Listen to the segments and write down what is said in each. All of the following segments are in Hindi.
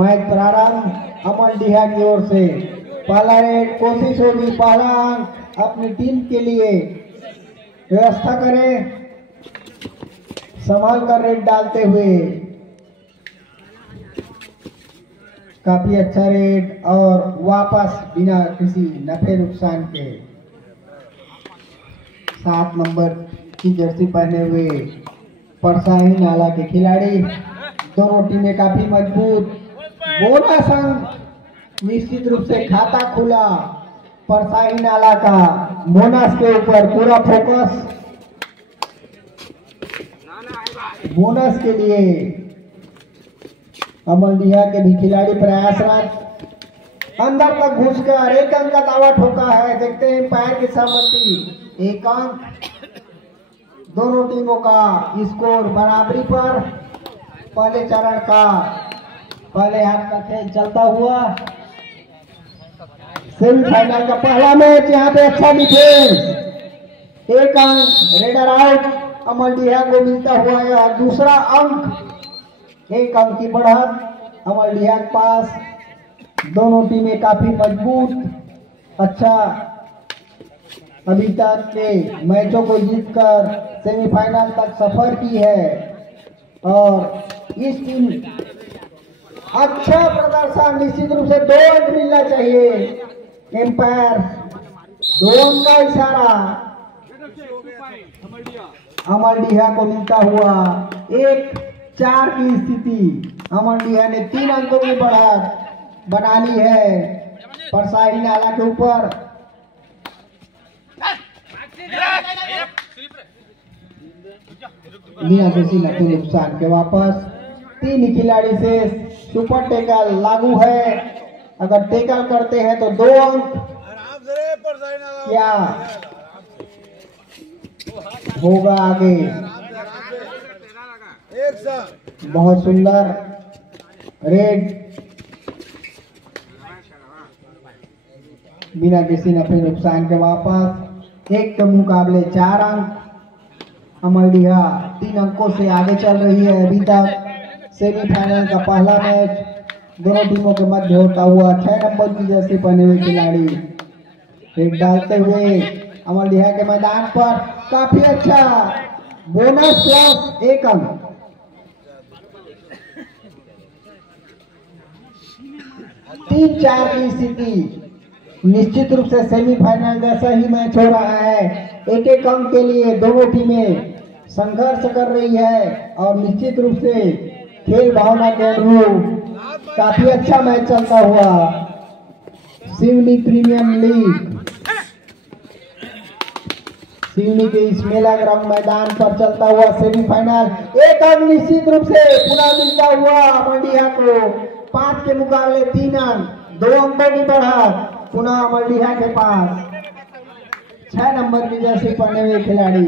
मैच प्रारंभ अमल डीहा की ओर से। पहला रेड, कोशिश होगी पहला अंक अपनी टीम के लिए। व्यवस्था करें, संभाल कर रेड डालते हुए। काफी अच्छा रेड और वापस बिना किसी नफे नुकसान के। 7 नंबर की जर्सी पहने हुए परसाही नाला के खिलाड़ी। दोनों टीमें काफी मजबूत। बोनस अंक निश्चित रूप से खाता खुला परसाही नाला का। बोनस के ऊपर पूरा फोकस बोनस के लिए। अमल डीहा के भी खिलाड़ी प्रयासरत। अंदर तक घुसकर 1 अंक का दावा ठोका है। देखते हैं पैर की सहमति। 1 अंक। दोनों टीमों का स्कोर बराबरी पर। पहले चरण का पहले हाथ का खेल चलता हुआ। सेमीफाइनल का पहला मैच। यहाँ पे अच्छा डिफेंस। 1 अंक रेडर आउट। अमल डीहा को मिलता हुआ यह दूसरा अंक। 1 अंक की बढ़त अमल डीहा के पास। दोनों टीमें काफी मजबूत। अच्छा अभी तक के मैचों को जीतकर सेमीफाइनल तक सफर की है और इस टीम अच्छा प्रदर्शन। निश्चित रूप से 2 अंक मिलना चाहिए। एम्पायर 2 अंक का इशारा अमल डीहा को मिलता हुआ। 1-4 की स्थिति। अमल डीहा ने 3 अंकों की बढ़त बनानी है परसाही नाला के ऊपर। बिना किसी नफे नुकसान के वापस। 3 खिलाड़ी से सुपर टेकल लागू है। अगर टेकल करते हैं तो 2 अंक। क्या होगा आगे? बहुत सुंदर रेड। बिना किसी नफे नुकसान के वापस। 1 के मुकाबले 4 अंक। अमल डीहा 3 अंकों से आगे चल रही है अभी तक। सेमीफाइनल का पहला मैच दोनों टीमों के मध्य होता हुआ। 6 नंबर की जर्सी पहने हुए खिलाड़ी रेड डालते हुए अमल डीहा के मैदान पर। काफी अच्छा बोनस प्लस 1 अंक। 3-4 की स्थिति। निश्चित रूप से सेमीफाइनल जैसा ही मैच हो रहा है। 1-1 अंक के लिए दोनों टीमें संघर्ष कर रही है और निश्चित रूप से खेल भावना के अनुरूप काफी अच्छा मैच चलता हुआ। सिवनी प्रीमियम लीग सिवनी के इस मेला ग्राउंड मैदान पर चलता हुआ सेमीफाइनल। 1 अंक निश्चित रूप से पुनः मिलता हुआ अमल डीहा को। 5 के मुकाबले 3 अंक। 2 अंकों की बढ़त पुनः अमल डीहा के पास। 6 नंबर की जर्सी पहने हुए खिलाड़ी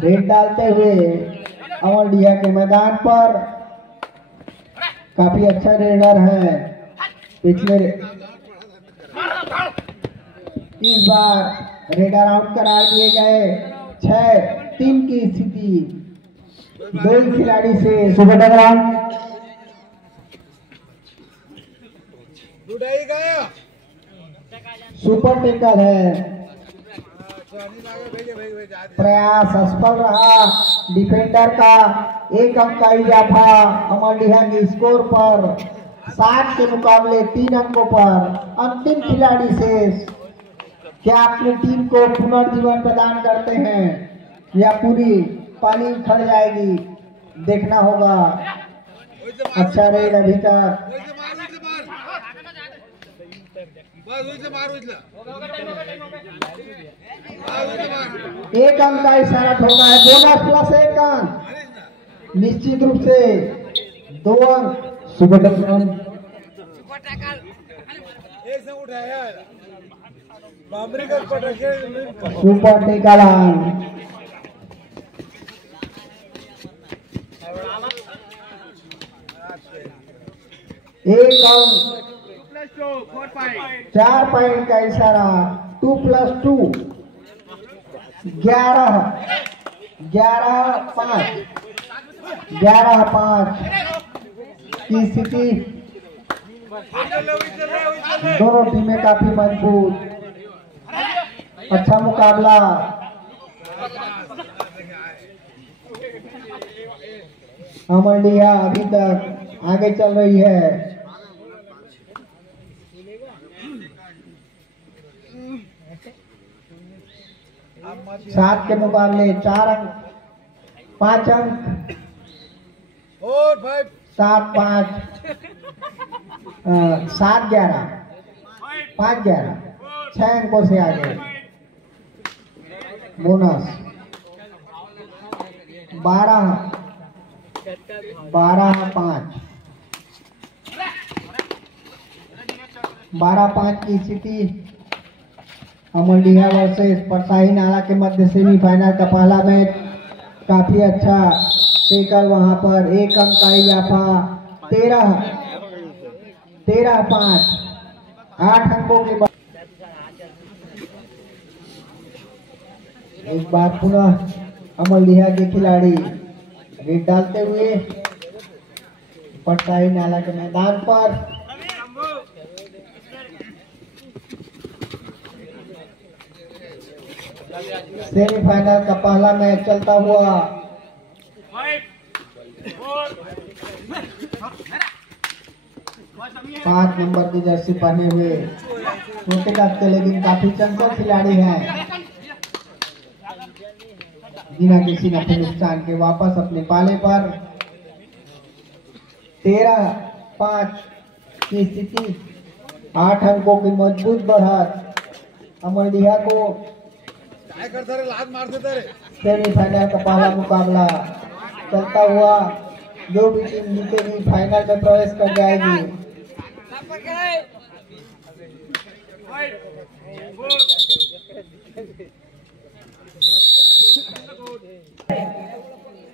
रेड डालते हुए अमल डीहा के मैदान पर। काफी अच्छा रेडर है। पिछले इस बार रेडर आउट करा दिए गए। 6-3 की स्थिति। 2 खिलाड़ी से सुपर टेकल। सुपर टेकल है। प्रयास असफल रहा डिफेंडर का। 1 अंक का इजाफा अमल डीहा के स्कोर पर। 7 के मुकाबले 3 अंकों पर। अंतिम खिलाड़ी शेष। क्या अपनी टीम को पुनर्जीवन प्रदान करते हैं या पूरी पानी खड़ जाएगी? देखना होगा। अच्छा रेड अभी तक। 1 अंक का इशारा ठोका है। बोनस प्लस 1 अंक। निश्चित रूप से 2 अंक। सुपर टेकल सुपर टेकल 1 अंक। 4 पॉइंट का इशारा। 2 + 2 11-5 11-5। की स्थिति। दोनों टीमें काफी मजबूत, अच्छा मुकाबला। अमरडीहा अभी तक आगे चल रही है। 7 के मुकाबले 4 अंक, 5 अंक, 7-5, 7-11, 5-11, 6 अंकों से आगे। बोनस 12-5, 12-5 की स्थिति। अमरडीहा वर्सेस परसाही नाला के मध्य सेमीफाइनल का पहला मैच। काफी अच्छा टेकल वहां पर। 1 अंक का इजाफा। 13-5, 8 अंकों के बाद। एक बार पुनः अमरडीहा के खिलाड़ी रेड डालते हुए परसाही नाला के मैदान पर। सेमीफाइनल का पहला मैच चलता हुआ। 5 नंबर की जर्सी पहने हुए छोटे कद लेकिन काफी चंचल खिलाड़ी हैं। बिना किसी नफे नुकसान के वापस अपने पाले पर। 13-5 की स्थिति। 8 अंकों की मजबूत बढ़त अमरडीहा को। सेमीफाइनल का पहला मुकाबला चलता हुआ। जो भी टीम जीतेगी फाइनल में प्रवेश कर जाएगी।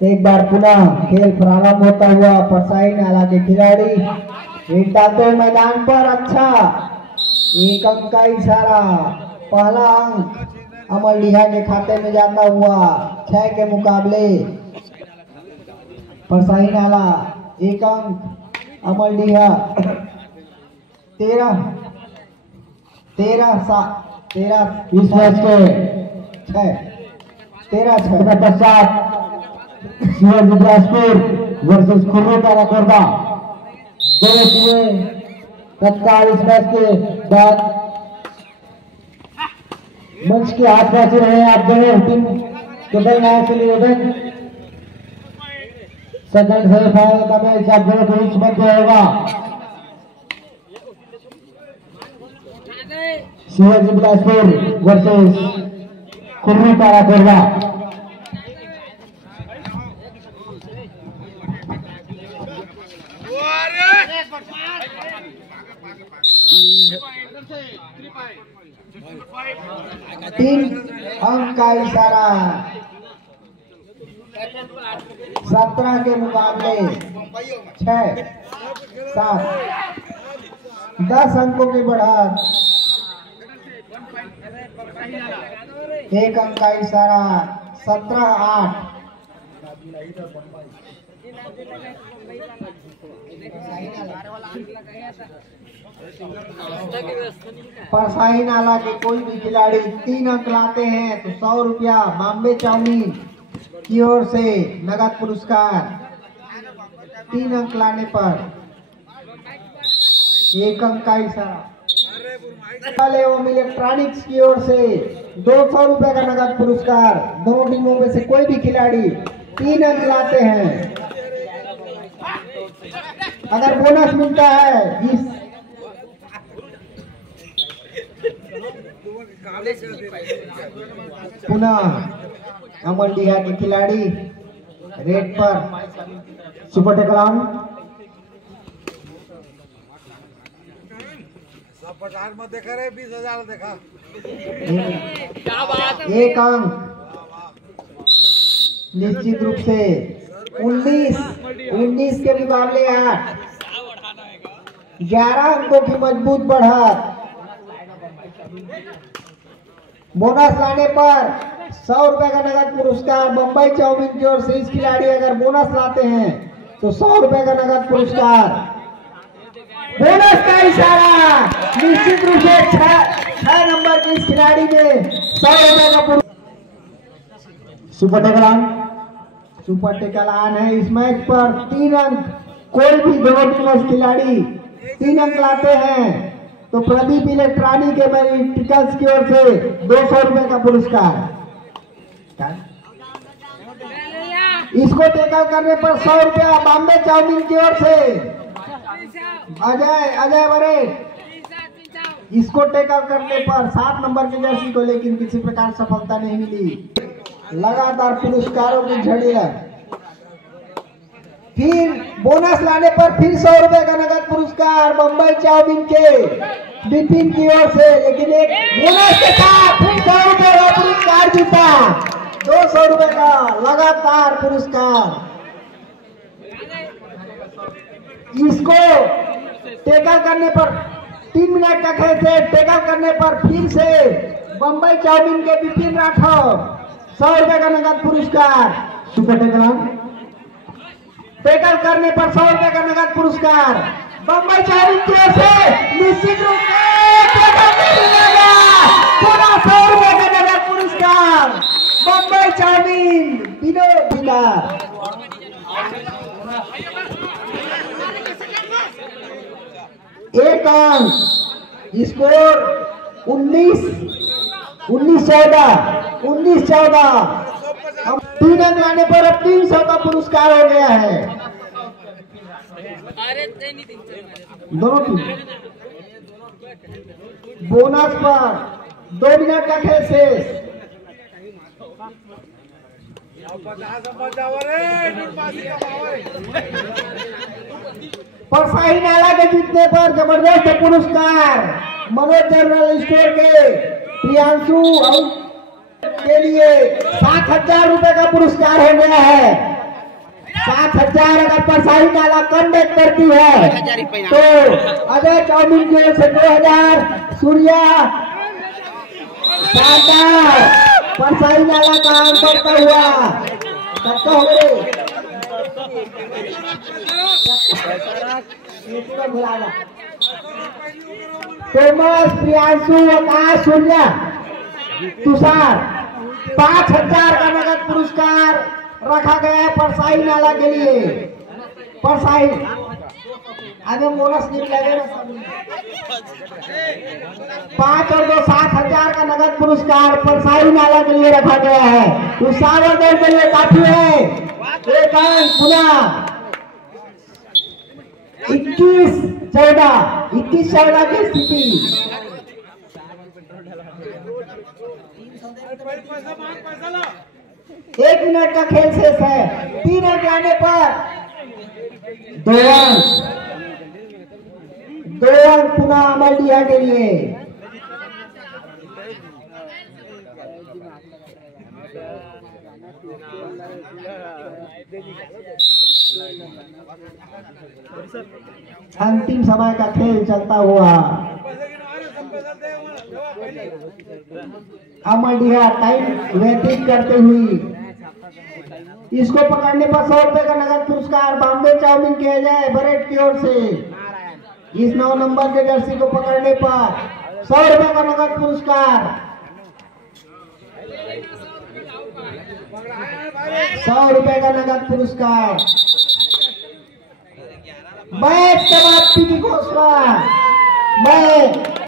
एक बार पुनः खेल प्रारंभ होता हुआ। परसाही नाला के खिलाड़ी रेड डालते हुए मैदान पर। अच्छा, 1 अंक का इशारा। पहला अंक अमरडीहा के खाते में जाता हुआ। 6 के मुकाबले परसाही नाला 1 अंक। अमरडीहा 13 इस मैच के 13-6 पश्चात शिवाजी बिलासपुर वर्सेस खुर्रू काराकोरबा। दोनों टीमें तत्काल इस मैच के बाद मंच के आसपास ही रहे। आप दोनों टीम के दल नायक से निवेदन, सेकंड सेमीफाइनल का मैच आप दोनों के बीच मध्य होगा। शिवाजी बिलासपुर वर्सेस खुर्रू काराकोरबा। तीन अंक का इशारा। 17 के मुकाबले 6-7, 10 अंकों की बढ़त। 1 अंक का इशारा। 17-8। परसाही नाला के कोई भी खिलाड़ी 3 अंक लाते हैं तो 100 रुपया बॉम्बे चाउमीन की ओर से नगद पुरस्कार। 3 अंक लाने पर 1 अंक का इशारा। एवं इलेक्ट्रॉनिक्स की ओर से 200 रुपए का नगद पुरस्कार। दोनों टीमों में से कोई भी खिलाड़ी 3 अंक लाते हैं। अगर बोनस मिलता है इस पुनः अमरडीहा के खिलाड़ी रेड पर सुपर टेकल ऑन। मत देखा रे, 20,000 देखा। 1 अंक निश्चित रूप से। 19 के मुकाबले 8, 11 अंकों की मजबूत बढ़त। बोनस लाने पर 100 रुपए का नगद पुरस्कार बम्बई चाउमीन की ओर से। इस खिलाड़ी अगर बोनस लाते हैं तो 100 रुपए का नगद पुरस्कार। बोनस का इशारा, निश्चित रूप से 6 नंबर के इस खिलाड़ी ने 100 रुपए का पुरस्कार। सुपर टेकल ऑन है इस मैच पर। 3 अंक, कोई भी दोनों खिलाड़ी 3 अंक लाते हैं तो प्रदीप इलेक्ट्रॉनिक के मैरिटिकल्स की ओर से 200 रुपए का पुरस्कार। इसको टेकल करने पर 100 रुपया बॉम्बे चाउमीन की ओर से अजय बरे। इसको टेकल करने पर 7 नंबर की जर्सी को लेकिन किसी प्रकार सफलता नहीं मिली। लगातार पुरस्कारों की झड़ी है। फिर बोनस लाने पर फिर 100 रुपए का नगद पुरस्कार बम्बई चाउमीन के विपिन की ओर से, लेकिन एक बोनस के साथ फिर 100 रुपए का पुरस्कार जीता। 200 रुपए का लगातार पुरस्कार। इसको टेकल करने पर 3 मिनट का खेल से टेकल करने पर फिर से बम्बई चाउमीन के विपिन राठौर 100 रुपए का नगद पुरस्कार। सुपर टेकल करने पर 100 रुपए का नगद पुरस्कार बम्बई चाउमीन की ओर से। निश्चित रूप से 100 रुपए का नगद पुरस्कार बम्बई चाउमीन विनोद बिलार। एक अंक, स्कोर 19-14। 3 अंक लाने पर अब 300 का पुरस्कार हो गया है दोनों टीम। बोनस पर 2 मिनट का खेल शेष। परसाही नाला के जीतने पर जबरदस्त पुरस्कार मनोज जनरल स्टोर के प्रियांशु के लिए 7,000 रुपए का पुरस्कार हो गया है। 7,000 अगर परसाही नाला कंडक्ट करती है तो अजय चाउमीन की ओर से 2,000, सूर्या परसाही नाला का अंक बढ़ता हुआ सबका हो गए। तोमस, प्रियांशु, आकाश, सूर्या, तुषार 5,000 का नगद पुरस्कार रखा गया है परसाही नाला के लिए। परसाही आगे बोनस निकलेगा 5 और 2 7,000 का नगद पुरस्कार परसाही नाला के लिए रखा गया है। तो सागर के लिए काफी है। एक अंक पुनः 21-14 की स्थिति। 1 मिनट का खेल शेष है। 3 अंक लाने पर 2 अंक पुनः अमलडिहा के लिए। अंतिम समय का खेल चलता हुआ अमलडिहा टाइम व्यतीत करते हुई इसको पकड़ने पर 100 रुपए का नगद पुरस्कार बॉम्बे चाउमीन के अजय बरेट की ओर से। इस 9 नंबर के जर्सी को पकड़ने पर 100 रुपए का नगद पुरस्कार। 100 रुपए का नगद पुरस्कार। मैच समाप्ति की घोषणा। मैच